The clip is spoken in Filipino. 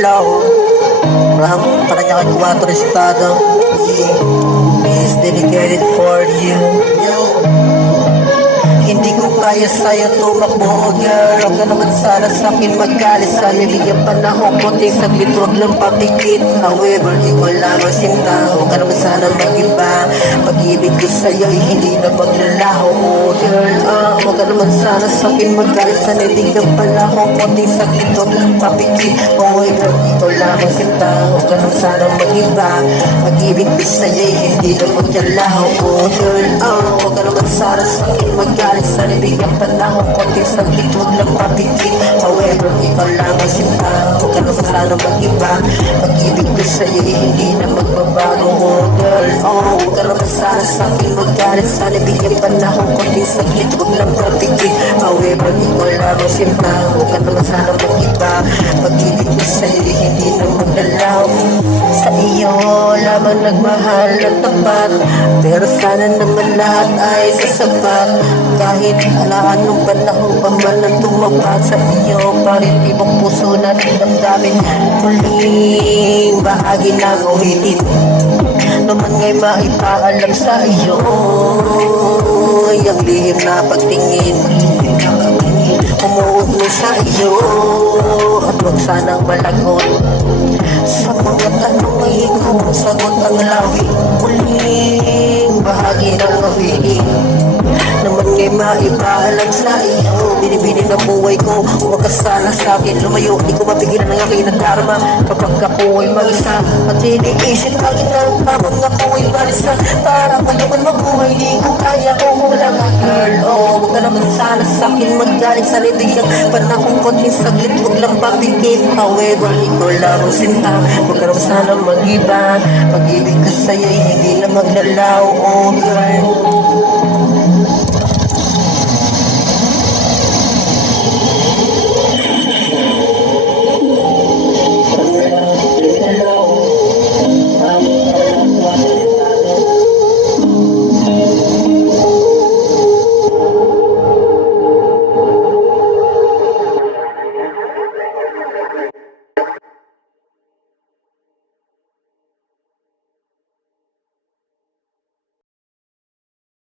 maglalaw. Paranaque 4 Estado is dedicated for you. Hindi ko kaya sa'yo tumakbo, girl. Huwag ka naman sana sa'kin magalit. Sana bigyan panahon konting saglit, huwag lang papikit. However, ikaw lamang sinta. Huwag ka naman sana mag-iba. Pag-ibig ko sa'yo ay hindi na maglalaho, oh girl. Huwag ka naman sana sa'kin magalit. Sana bigyan panahon konting saglit, huwag lang papikit. However, ikaw lamang sinta. Huwag ka naman sana mag-iba. Pag-ibig ko sa'yo ay hindi na maglalaho, oh girl. Huwag ka naman sana sa'kin magalit. Sana bigyan panahon konting saglit, huwag lang papikit. However, ikaw lamang sinta. Huwag ka naman sana mag-iba. Pag-ibig ko sa'yo ay hindi na magbabago, oh girl. Huwag ka naman sana sa'kin magalit. Sana bigyan panahon konting saglit, huwag lang papikit. However, ikaw lamang sinta. Huwag ka naman sana mag-iba. Pag-ibig ko sa'yo ay hindi na maglalaw. Sa iyo lamang nagmahal ng tapat, pero sana naman lahat ay sasapat. Kahit na anong panahon pa man ang tumapat sa iyo, parit ibang puso natin ang daming muling bahagi ng ulitin. Naman nga'y maipaalam sa iyo ang lihim na pagtingin, umuugno sa iyo at huwag sanang malagot. Sa mga tanong ay ikaw sagot ang lawi, muling bahagi ng ulitin. Naman nga'y maipaalam sa iyo, binibini na buhay ko. Huwag ka sana sa'kin lumayo, di ko mapigilan ang aking nadarama. Kapag ako ay mag-isa at iniisip ka kita, habang ako ay balisa, para ko naman mabuhay, di ko kaya kung wala ka, girl. Huwag ka naman sana sa'kin magaling. Sana bigyan panahon konting saglit, huwag lang papikit. However, ikaw lamang sinta. Huwag ka naman sana mag-iba. Pag-ibig ko sa'yo ay hindi na maglalaw, oh girl.